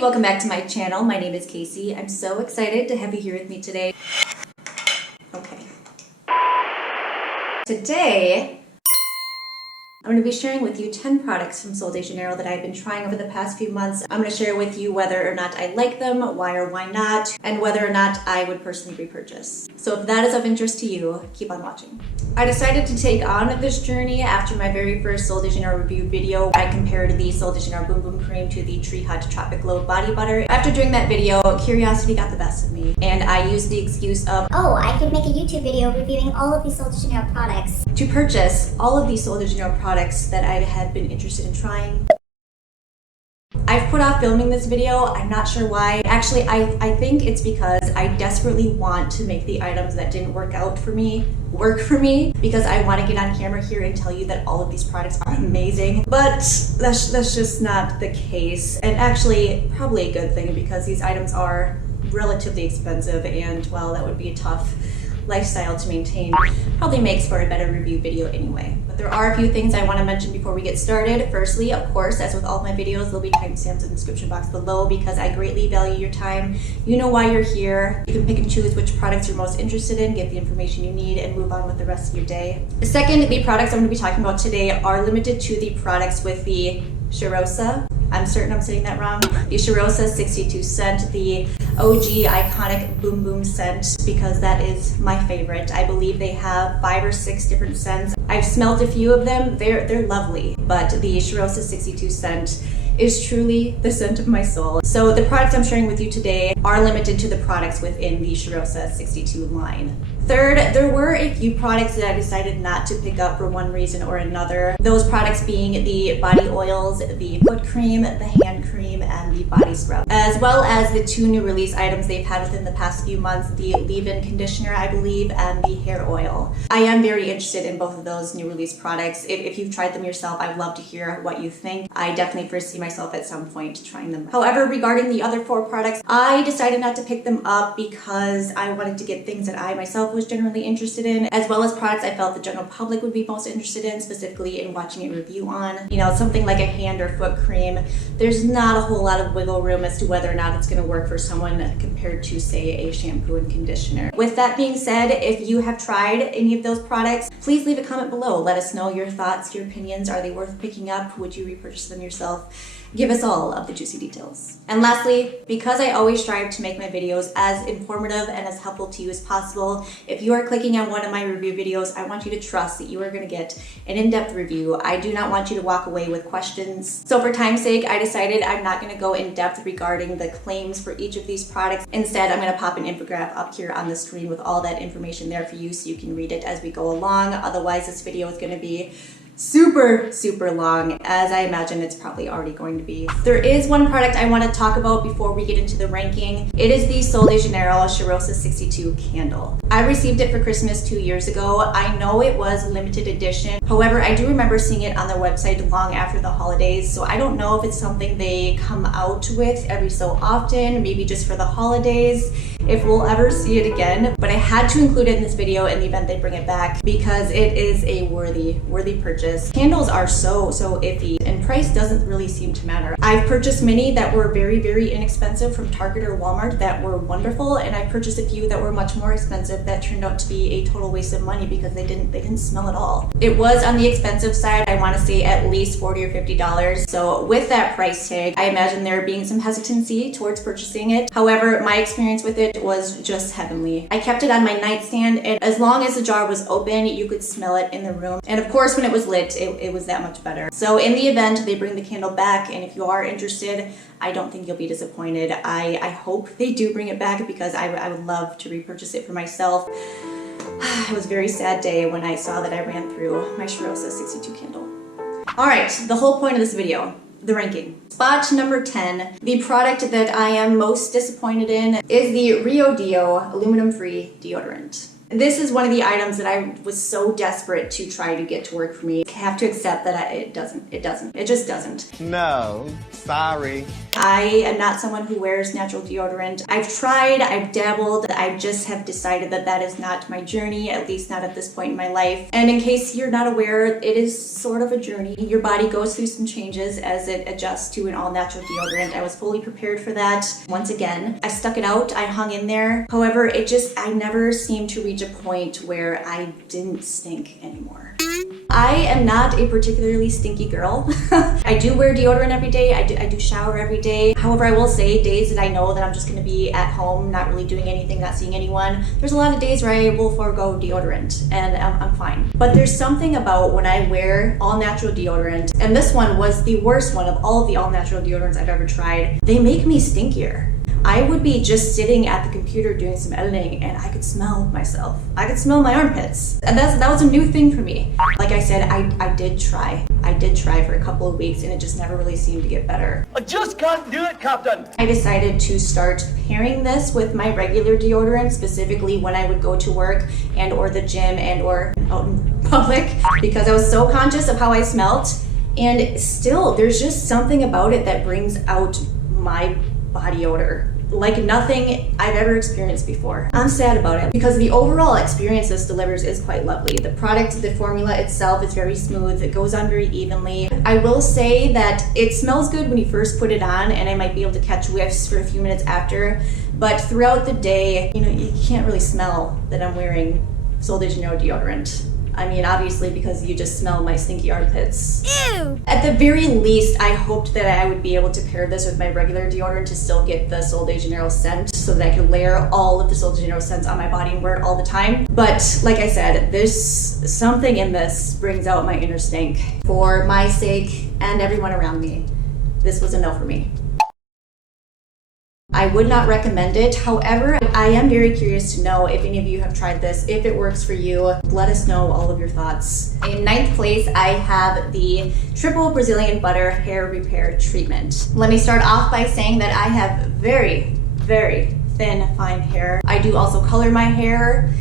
welcome back to my channel. My name is Casey. I'm so excited to have you here with me today. Okay. Today, I'm going to be sharing with you 10 products from Sol De Janeiro that I've been trying over the past few months. I'm going to share with you whether or not I like them, why or why not, and whether or not I would personally repurchase. So if that is of interest to you, keep on watching. I decided to take on this journey after my very first Sol De Janeiro review video. I compared the Sol De Janeiro Boom Boom Cream to the Tree Hut Tropic Glow Body Butter. After doing that video, curiosity got the best of me, and I used the excuse of, oh, I could make a YouTube video reviewing all of these Sol De Janeiro products, to purchase all of these Sol De Janeiro products that I had been interested in trying. I've put off filming this video. I'm not sure why. Actually, I think it's because I desperately want to make the items that didn't work for me, because I want to get on camera here and tell you that all of these products are amazing. But that's just not the case. And actually, probably a good thing, because these items are relatively expensive, and well, that would be a tough lifestyle to maintain. Probably makes for a better review video anyway. But there are a few things I want to mention before we get started. Firstly, of course, as with all of my videos, there'll be timestamps in the description box below because I greatly value your time. You know why you're here. You can pick and choose which products you're most interested in, get the information you need, and move on with the rest of your day. Second, the products I'm going to be talking about today are limited to the products with the Cheirosa. I'm certain I'm saying that wrong. The Cheirosa 62 scent, the OG iconic Boom Boom scent, because that is my favorite. I believe they have 5 or 6 different scents. I've smelled a few of them. They're lovely, but the Cheirosa 62 scent is truly the scent of my soul. So the products I'm sharing with you today are limited to the products within the Cheirosa 62 line. Third, there were a few products that I decided not to pick up for one reason or another. Those products being the body oils, the foot cream, the hand cream, and the body scrub, as well as the 2 new release items they've had within the past few months, the leave-in conditioner, I believe, and the hair oil. I am very interested in both of those new release products. If you've tried them yourself, I'd love to hear what you think. I definitely foresee myself at some point trying them. However, regarding the other 4 products, I decided not to pick them up because I wanted to get things that I myself was generally interested in, as well as products I felt the general public would be most interested in, specifically in watching a review on. You know, something like a hand or foot cream, there's not a whole lot of wiggle room as to whether or not it's going to work for someone compared to, say, a shampoo and conditioner. With that being said, if you have tried any of those products, please leave a comment below. Let us know your thoughts, your opinions. Are they worth picking up? Would you repurchase them yourself? Give us all of the juicy details. And lastly, because I always strive to make my videos as informative and as helpful to you as possible, if you are clicking on one of my review videos, I want you to trust that you are going to get an in-depth review. I do not want you to walk away with questions. So for time's sake, I decided I'm not going to go in depth regarding the claims for each of these products. Instead, I'm going to pop an infographic up here on the screen with all that information there for you so you can read it as we go along. Otherwise, this video is going to be super long, as I imagine it's probably already going to be. There is one product I want to talk about before we get into the ranking. It is the Sol De Janeiro Cherosa 62 candle. I received it for Christmas 2 years ago. I know it was limited edition. However, I do remember seeing it on their website long after the holidays, so I don't know if it's something they come out with every so often, maybe just for the holidays, if we'll ever see it again. But I had to include it in this video in the event they bring it back because it is a worthy purchase. Candles are so iffy, and price doesn't really seem to matter. I've purchased many that were very inexpensive from Target or Walmart that were wonderful, and I purchased a few that were much more expensive that turned out to be a total waste of money because they didn't smell at all. It was on the expensive side. I want to say at least $40 or $50. So with that price tag, I imagine there being some hesitancy towards purchasing it. However, my experience with it was just heavenly. I kept it on my nightstand, and as long as the jar was open, you could smell it in the room. And of course, when it was lit, it was that much better. So in the event they bring the candle back, and if you are interested, I don't think you'll be disappointed. I hope they do bring it back because I would love to repurchase it for myself. It was a very sad day when I saw that I ran through my Cheirosa 62 candle. Alright, the whole point of this video, the ranking. Spot number 10, the product that I am most disappointed in is the Rio Dio aluminum-free deodorant. This is one of the items that I was so desperate to try to get to work for me. I have to accept that it just doesn't. No, sorry. I am not someone who wears natural deodorant. I've tried, I've dabbled, I just have decided that that is not my journey, at least not at this point in my life. And in case you're not aware, it is sort of a journey. Your body goes through some changes as it adjusts to an all-natural deodorant. I was fully prepared for that. Once again, I stuck it out, I hung in there. However, I never seemed to reach a point where I didn't stink anymore. I am not a particularly stinky girl. I do wear deodorant every day. I do shower every day. However, I will say days that I know that I'm just gonna be at home, not really doing anything, not seeing anyone, there's a lot of days where I will forego deodorant and I'm fine. But there's something about when I wear all natural deodorant, and this one was the worst one of all of the all natural deodorants I've ever tried. They make me stinkier. I would be just sitting at the computer doing some editing and I could smell myself. I could smell my armpits. And that was a new thing for me. Like I said, I did try. I did try for a couple of weeks and it just never really seemed to get better. I just can't do it, Captain. I decided to start pairing this with my regular deodorant, specifically when I would go to work and or the gym and or out in public, because I was so conscious of how I smelt. And still, there's just something about it that brings out my body odor like nothing I've ever experienced before. I'm sad about it because the overall experience this delivers is quite lovely. The product, the formula itself is very smooth. It goes on very evenly. I will say that it smells good when you first put it on and I might be able to catch whiffs for a few minutes after, but throughout the day, you can't really smell that I'm wearing Sol De Janeiro deodorant. I mean, obviously, because you just smell my stinky armpits. Ew! At the very least, I hoped that I would be able to pair this with my regular deodorant to still get the Sol De Janeiro scent so that I could layer all of the Sol De Janeiro scents on my body and wear it all the time. But like I said, there's something in this brings out my inner stink. For my sake and everyone around me, this was a no for me. I would not recommend it. However, I am very curious to know if any of you have tried this, if it works for you. Let us know all of your thoughts. In 9th place, I have the Triple Brazilian Butter Hair Repair Treatment. Let me start off by saying that I have very, very thin, fine hair. I do also color my hair.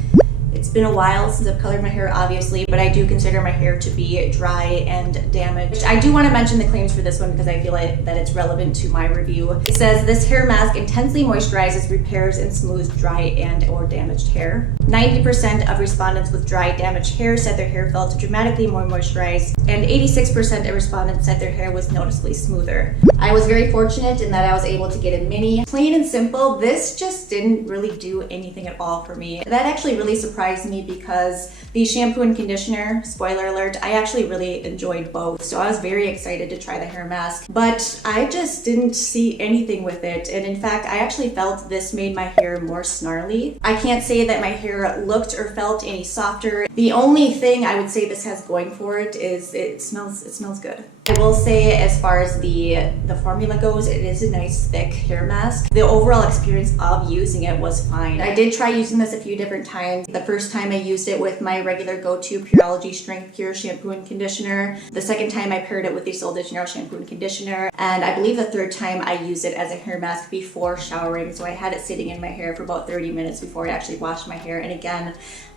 It's been a while since I've colored my hair, obviously, but I do consider my hair to be dry and damaged. I do want to mention the claims for this one because I feel like that it's relevant to my review. It says, this hair mask intensely moisturizes, repairs, and smooths dry and or damaged hair. 90% of respondents with dry, damaged hair said their hair felt dramatically more moisturized, and 86% of respondents said their hair was noticeably smoother. I was very fortunate in that I was able to get a mini. Plain and simple, this just didn't really do anything at all for me. That actually really surprised me because the shampoo and conditioner, spoiler alert, I actually really enjoyed both. So I was very excited to try the hair mask, but I just didn't see anything with it. And in fact, I actually felt this made my hair more snarly. I can't say that my hair looked or felt any softer. The only thing I would say this has going for it is it smells good. I will say, as far as the formula goes, it is a nice thick hair mask. The overall experience of using it was fine. I did try using this a few different times. The first time I used it with my regular go-to Pureology Strength Pure shampoo and conditioner. The second time I paired it with the Sol De Janeiro shampoo and conditioner. And I believe the third time I used it as a hair mask before showering. So I had it sitting in my hair for about 30 minutes before I actually washed my hair. And again,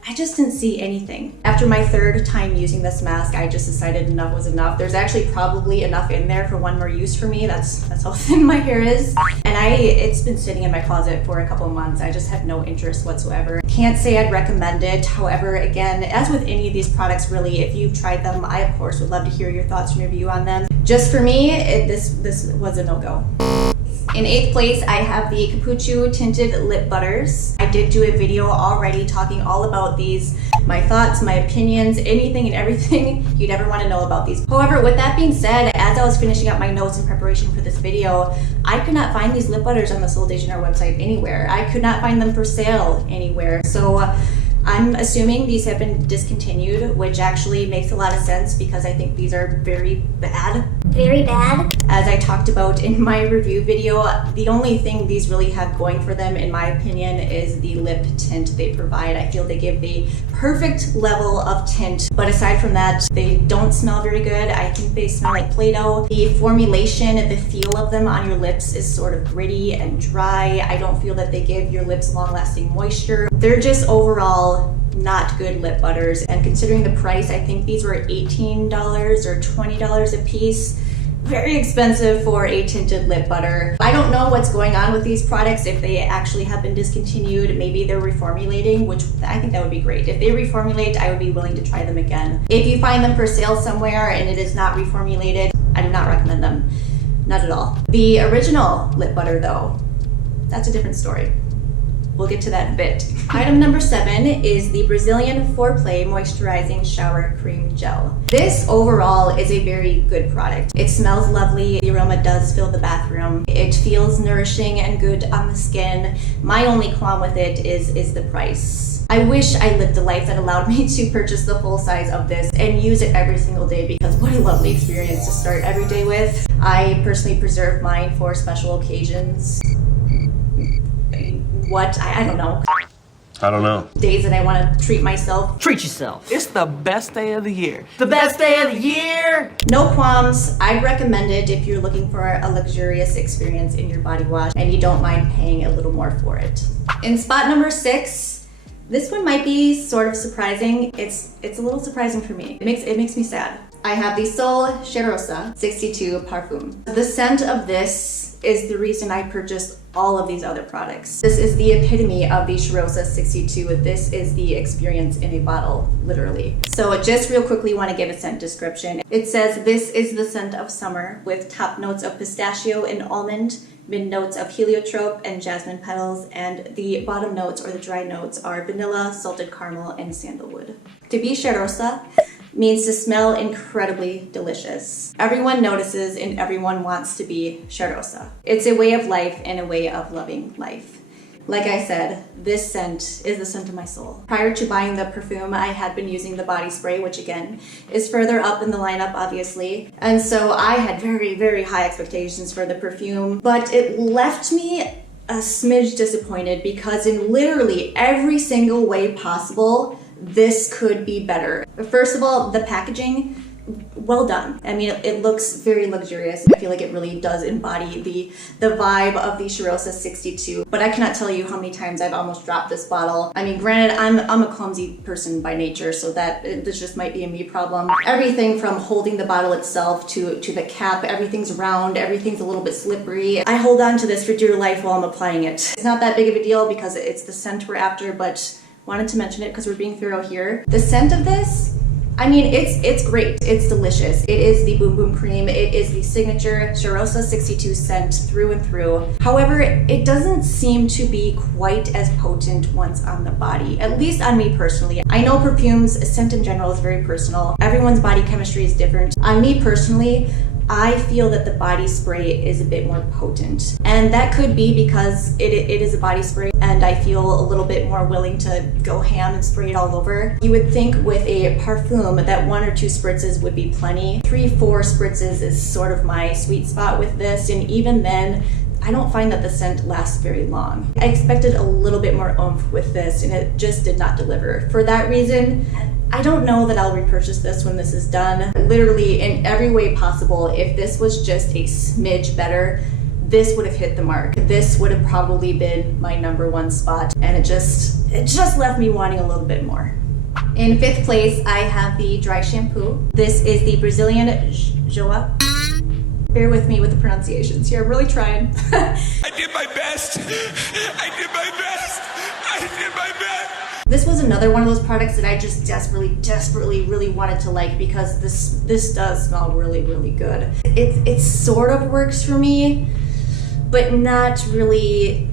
I just didn't see anything. After my third time using this mask, I just decided enough was enough. There's actually probably enough in there for one more use for me. That's how thin my hair is. And it's been sitting in my closet for a couple of months. I just have no interest whatsoever. Can't say I'd recommend it. However, again, as with any of these products, really, if you've tried them, I of course would love to hear your thoughts and review on them. Just for me, this was a no-go. In 8th place, I have the Capuccio Tinted Lip Butters. I did do a video already talking all about these, my thoughts, my opinions, anything and everything you'd ever want to know about these. However, with that being said, as I was finishing up my notes in preparation for this video, I could not find these lip butters on the Sol De Janeiro website anywhere. I could not find them for sale anywhere. So I'm assuming these have been discontinued, which actually makes a lot of sense because I think these are very bad. Very bad. As I talked about in my review video, the only thing these really have going for them, in my opinion, is the lip tint they provide. I feel they give the perfect level of tint, but aside from that, they don't smell very good. I think they smell like Play-Doh. The formulation, the feel of them on your lips is sort of gritty and dry. I don't feel that they give your lips long-lasting moisture. They're just overall not good lip butters. And considering the price, I think these were $18 or $20 a piece. Very expensive for a tinted lip butter. I don't know what's going on with these products, if they actually have been discontinued. Maybe they're reformulating, which I think that would be great. If they reformulate, I would be willing to try them again. If you find them for sale somewhere and it is not reformulated, I do not recommend them. Not at all. The original lip butter though, that's a different story. We'll get to that in a bit. Item number 7 is the Brazilian Foreplay Moisturizing Shower Cream Gel. This overall is a very good product. It smells lovely. The aroma does fill the bathroom. It feels nourishing and good on the skin. My only qualm with it is the price. I wish I lived a life that allowed me to purchase the full size of this and use it every single day, because what a lovely experience to start every day with. I personally preserve mine for special occasions. I don't know. I don't know. Days that I want to treat myself. Treat yourself. It's the best day of the year. The best day of the year! No qualms. I'd recommend it if you're looking for a luxurious experience in your body wash and you don't mind paying a little more for it. In spot number 6, this one might be sort of surprising. It's a little surprising for me. It makes me sad. I have the Sol Cheirosa 62 Parfum. The scent of this is the reason I purchased all of these other products. This is the epitome of the Cheirosa 62. This is the experience in a bottle, literally. So just real quickly want to give a scent description. It says, this is the scent of summer with top notes of pistachio and almond, mid notes of heliotrope and jasmine petals, and the bottom notes or the dry notes are vanilla, salted caramel, and sandalwood. To be Cheirosa means to smell incredibly delicious. Everyone notices and everyone wants to be Cheirosa. It's a way of life and a way of loving life. Like I said, this scent is the scent of my soul. Prior to buying the perfume, I had been using the body spray, which again is further up in the lineup, obviously. And so I had very, very high expectations for the perfume, but it left me a smidge disappointed because in literally every single way possible, this could be better. First of all, the packaging, well done. I mean, it looks very luxurious. I feel like it really does embody the vibe of the Cheirosa 62. But I cannot tell you how many times I've almost dropped this bottle. I mean, granted, I'm a clumsy person by nature, so this just might be a me problem. Everything from holding the bottle itself to the cap, everything's round, everything's a little bit slippery. I hold on to this for dear life while I'm applying it. It's not that big of a deal because it's the scent we're after, but wanted to mention it because we're being thorough here. The scent of this, I mean, it's great. It's delicious. It is the Boom Boom Cream. It is the signature Cheirosa 62 scent through and through. However, it doesn't seem to be quite as potent once on the body, at least on me personally. I know perfumes, scent in general is very personal. Everyone's body chemistry is different. On me personally, I feel that the body spray is a bit more potent. And that could be because it is a body spray and I feel a little bit more willing to go ham and spray it all over. You would think with a parfum that 1 or 2 spritzes would be plenty. 3, 4 spritzes is sort of my sweet spot with this, and even then, I don't find that the scent lasts very long. I expected a little bit more oomph with this and it just did not deliver. For that reason, I don't know that I'll repurchase this when this is done. Literally in every way possible, if this was just a smidge better, this would have hit the mark. This would have probably been my #1 spot, and it just left me wanting a little bit more. In 5th place, I have the dry shampoo. This is the Brazilian Joa. Bear with me with the pronunciations here, I'm really trying. I did my best. I did my best. I did my best. This was another one of those products that I just desperately really wanted to like because this does smell really, really good. It sort of works for me, but not really.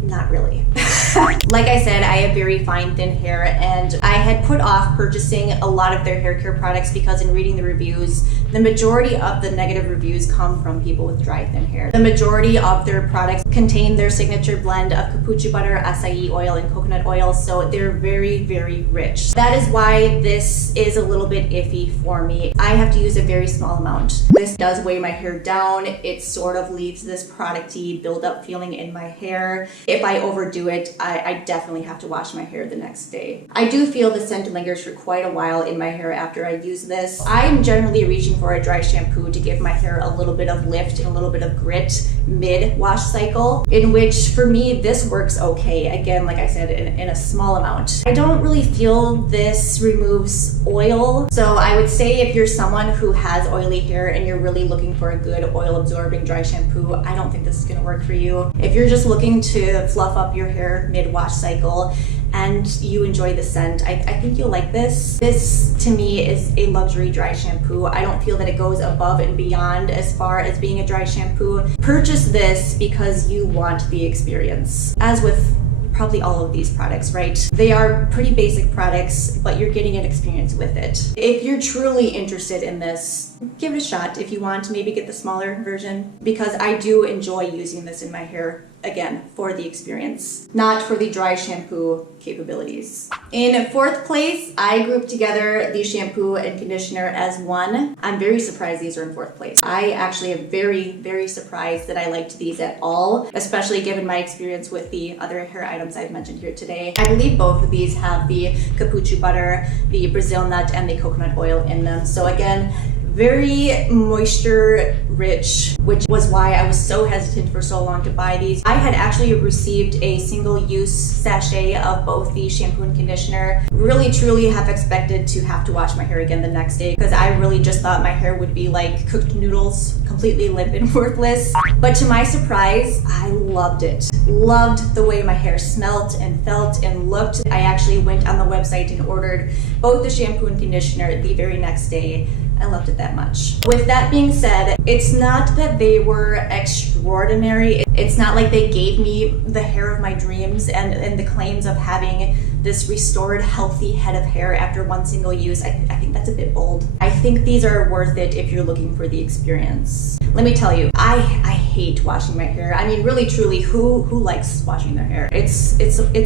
Like I said, I have very fine, thin hair, and I had put off purchasing a lot of their hair care products because in reading the reviews, the majority of the negative reviews come from people with dry, thin hair. The majority of their products contain their signature blend of kapuchi butter, acai oil, and coconut oil, so they're very, very rich. That is why this is a little bit iffy for me. I have to use a very small amount. This does weigh my hair down. It sort of leaves this producty build-up feeling in my hair. If I overdo it, I definitely have to wash my hair the next day. I do feel the scent lingers for quite a while in my hair after I use this. I'm generally reaching for a dry shampoo to give my hair a little bit of lift and a little bit of grit mid-wash cycle, in which for me this works okay. Again, like I said, in a small amount. I don't really feel this removes oil, so I would say if you're someone who has oily hair and you're really looking for a good oil absorbing dry shampoo, I don't think this is going to work for you. If you're just looking to fluff up your hair mid-wash cycle and you enjoy the scent, I think you'll like this. This to me is a luxury dry shampoo. I don't feel that it goes above and beyond as far as being a dry shampoo. Purchase this because you want the experience. As with probably all of these products, right? They are pretty basic products, but you're getting an experience with it. If you're truly interested in this, give it a shot. If you want, maybe get the smaller version, because I do enjoy using this in my hair, again, for the experience, not for the dry shampoo capabilities. In fourth place, I grouped together the shampoo and conditioner as one. I'm very surprised these are in fourth place. I actually am very, very surprised that I liked these at all, especially given my experience with the other hair items I've mentioned here today. I believe both of these have the capuchu butter, the Brazil nut, and the coconut oil in them. So again, very moisture rich, which was why I was so hesitant for so long to buy these. I had actually received a single-use sachet of both the shampoo and conditioner. Really truly have expected to have to wash my hair again the next day, because I really just thought my hair would be like cooked noodles, completely limp and worthless. But to my surprise, I loved it. Loved the way my hair smelt and felt and looked. I actually went on the website and ordered both the shampoo and conditioner the very next day. I loved it that much. With that being said, it's not that they were extraordinary. It's not like they gave me the hair of my dreams and the claims of having this restored, healthy head of hair after one single use. I think that's a bit bold. I think these are worth it if you're looking for the experience. Let me tell you, I hate washing my hair. I mean, really, truly, who likes washing their hair? It's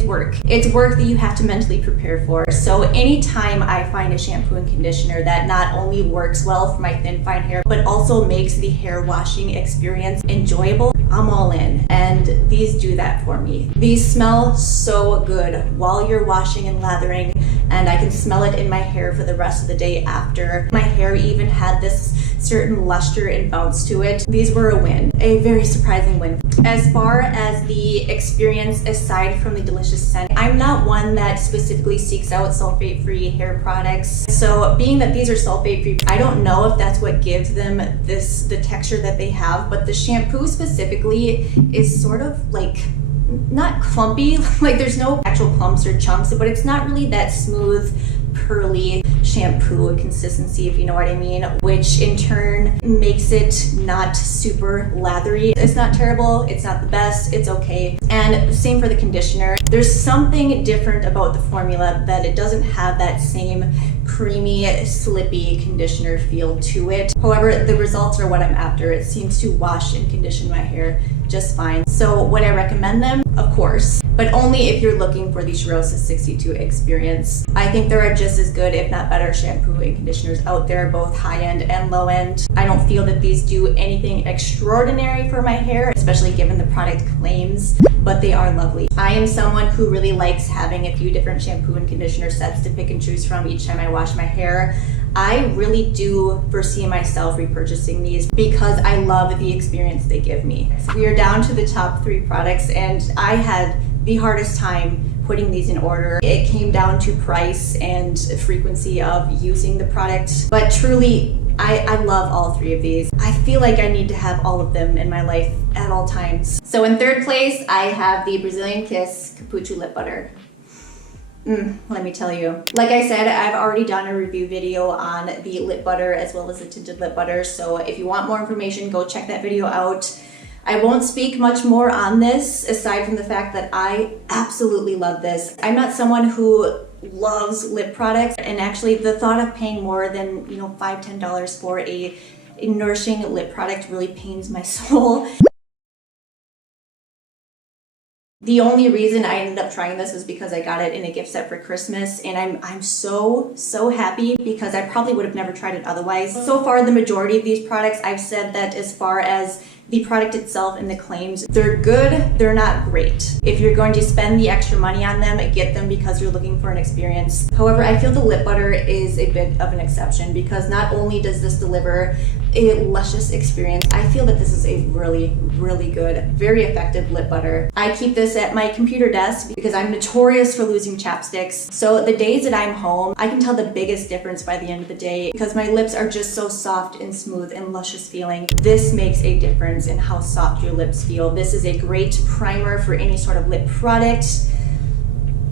work. It's work that you have to mentally prepare for. So anytime I find a shampoo and conditioner that not only works well for my thin, fine hair, but also makes the hair washing experience enjoyable, I'm all in. And these do that for me. These smell so good while you're washing and lathering, and I can smell it in my hair for the rest of the day after. My hair even had this certain luster and bounce to it. These were a win, a very surprising win. As far as the experience, aside from the delicious scent, I'm not one that specifically seeks out sulfate-free hair products. So being that these are sulfate-free, I don't know if that's what gives them the texture that they have, but the shampoo specifically is sort of like, not clumpy, like there's no actual clumps or chunks, but it's not really that smooth, pearly shampoo consistency, if you know what I mean, which in turn makes it not super lathery. It's not terrible, it's not the best, it's okay. And same for the conditioner. There's something different about the formula that it doesn't have that same creamy, slippy conditioner feel to it. However, the results are what I'm after. It seems to wash and condition my hair just fine. So would I recommend them? Of course, but only if you're looking for the Cheirosa 62 experience. I think there are just as good, if not better, shampoo and conditioners out there, both high-end and low-end. I don't feel that these do anything extraordinary for my hair, especially given the product claims, but they are lovely. I am someone who really likes having a few different shampoo and conditioner sets to pick and choose from each time I wash my hair. I really do foresee myself repurchasing these because I love the experience they give me. We are down to the top 3 products, and I had the hardest time putting these in order. It came down to price and frequency of using the product, but truly, I love all 3 of these. I feel like I need to have all of them in my life at all times. So in third place, I have the Brazilian Kiss Capuchu Lip Butter. Let me tell you. Like I said, I've already done a review video on the lip butter as well as the tinted lip butter, so if you want more information, go check that video out. I won't speak much more on this aside from the fact that I absolutely love this. I'm not someone who loves lip products, and actually the thought of paying more than, $5-10 for a nourishing lip product really pains my soul. The only reason I ended up trying this was because I got it in a gift set for Christmas, and I'm so happy because I probably would have never tried it otherwise. So far, the majority of these products, I've said that as far as The product itself and the claims, they're good, they're not great. If you're going to spend the extra money on them, get them because you're looking for an experience. However, I feel the lip butter is a bit of an exception because not only does this deliver a luscious experience, I feel that this is a really, really good, very effective lip butter. I keep this at my computer desk because I'm notorious for losing chapsticks. So the days that I'm home, I can tell the biggest difference by the end of the day because my lips are just so soft and smooth and luscious feeling. This makes a difference in how soft your lips feel. This is a great primer for any sort of lip product.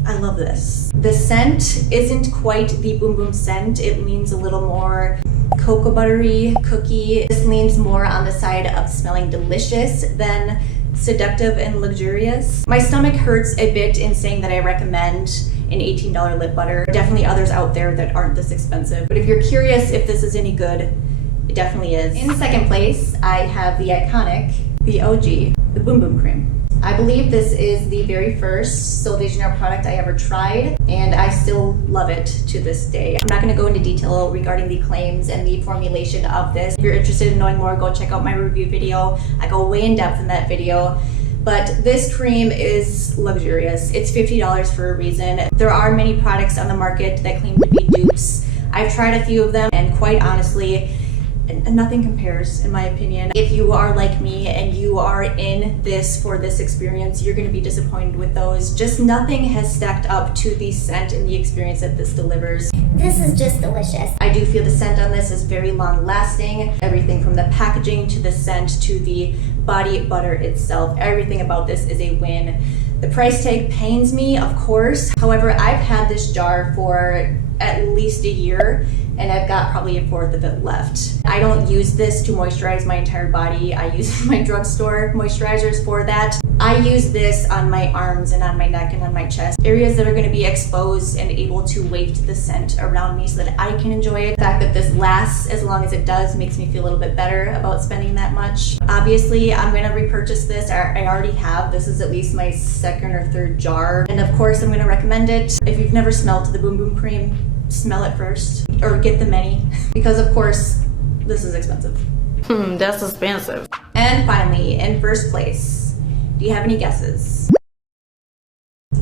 I love this. The scent isn't quite the Boom Boom scent. It leans a little more cocoa buttery, cookie. This leans more on the side of smelling delicious than seductive and luxurious. My stomach hurts a bit in saying that I recommend an $18 lip butter. Definitely others out there that aren't this expensive. But if you're curious if this is any good, it definitely is. In second place, I have the iconic, the OG, the Boom Boom Cream. I believe this is the very first Sol De Janeiro product I ever tried, and I still love it to this day. I'm not going to go into detail regarding the claims and the formulation of this. If you're interested in knowing more, go check out my review video. I go way in depth in that video. But this cream is luxurious. It's $50 for a reason. There are many products on the market that claim to be dupes. I've tried a few of them, and quite honestly, nothing compares, in my opinion. If you are like me and you are in this for this experience, you're going to be disappointed with those. Just nothing has stacked up to the scent and the experience that this delivers. This is just delicious. I do feel the scent on this is very long lasting. Everything from the packaging to the scent to the body butter itself, everything about this is a win. The price tag pains me, of course. However, I've had this jar for at least a year and I've got probably a fourth of it left. I don't use this to moisturize my entire body. I use my drugstore moisturizers for that. I use this on my arms and on my neck and on my chest, areas that are going to be exposed and able to waft the scent around me so that I can enjoy it. The fact that this lasts as long as it does makes me feel a little bit better about spending that much. Obviously, I'm going to repurchase this. I already have. This is at least my second or third jar. And of course, I'm going to recommend it. If you've never smelled the Boom Boom Cream, smell it first or get the many because of course this is expensive. That's expensive. And finally, in first place, do you have any guesses?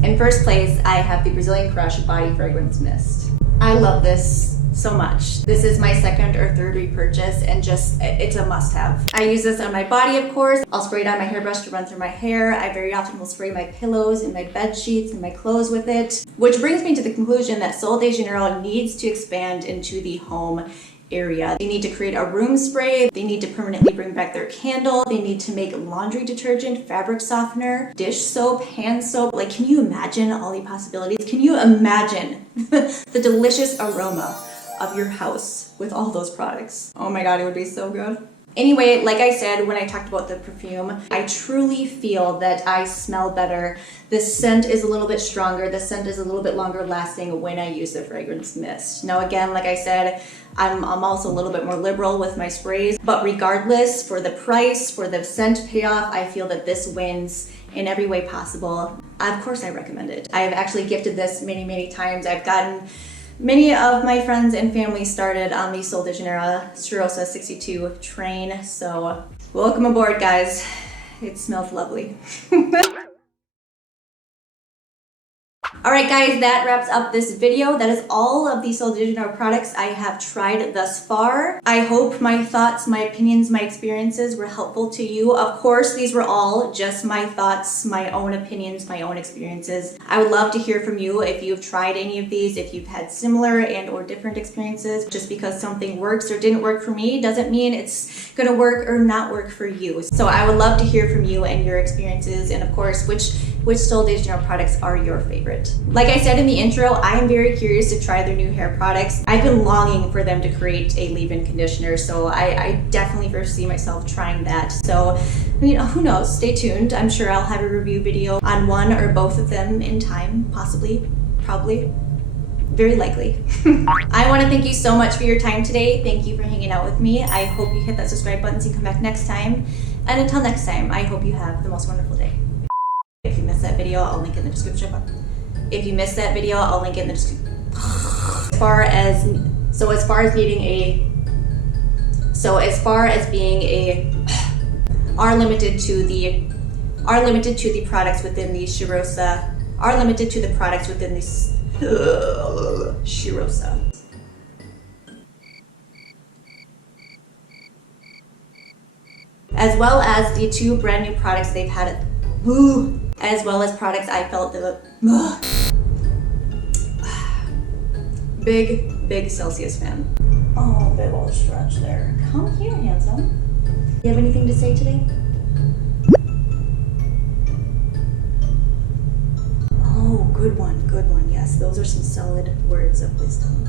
In first place, I have the Brazilian Crush Body Fragrance Mist. I love this so much. This is my second or third repurchase and just, it's a must-have. I use this on my body, of course. I'll spray it on my hairbrush to run through my hair. I very often will spray my pillows and my bed sheets and my clothes with it. Which brings me to the conclusion that Sol De Janeiro needs to expand into the home area. They need to create a room spray. They need to permanently bring back their candle. They need to make laundry detergent, fabric softener, dish soap, hand soap. Like, can you imagine all the possibilities? Can you imagine the delicious aroma of your house with all those products? Oh my God, it would be so good. Anyway, like I said, when I talked about the perfume, I truly feel that I smell better. The scent is a little bit stronger. The scent is a little bit longer lasting when I use the fragrance mist. Now again, like I said, I'm also a little bit more liberal with my sprays, but regardless, for the price, for the scent payoff, I feel that this wins in every way possible. Of course I recommend it. I have actually gifted this many, many times. I've gotten many of my friends and family started on the Sol De Janeiro Cheirosa 62 train, so welcome aboard, guys. It smells lovely. Alright guys, that wraps up this video. That is all of the Sol De Janeiro products I have tried thus far. I hope my thoughts, my opinions, my experiences were helpful to you. Of course, these were all just my thoughts, my own opinions, my own experiences. I would love to hear from you if you've tried any of these, if you've had similar and or different experiences. Just because something works or didn't work for me doesn't mean it's gonna work or not work for you. So I would love to hear from you and your experiences, and of course, which Sol De Janeiro products are your favorite. Like I said in the intro, I am very curious to try their new hair products. I've been longing for them to create a leave-in conditioner, so I definitely foresee myself trying that. So, you know, who knows? Stay tuned. I'm sure I'll have a review video on one or both of them in time, possibly, probably, very likely. I want to thank you so much for your time today. Thank you for hanging out with me. I hope you hit that subscribe button so you can come back next time. And until next time, I hope you have the most wonderful day. If you missed that video, I'll link it in the description box. If you missed that video, I'll link it in the description. As far as being a, are limited to the products within the Cheirosa, are limited to the products within the Cheirosa. As well as the 2 brand new products they've had, as well as products I felt that big Celsius fan. Oh, big old stretch there. Come here, handsome. You have anything to say today? Oh, good one, good one. Yes, those are some solid words of wisdom.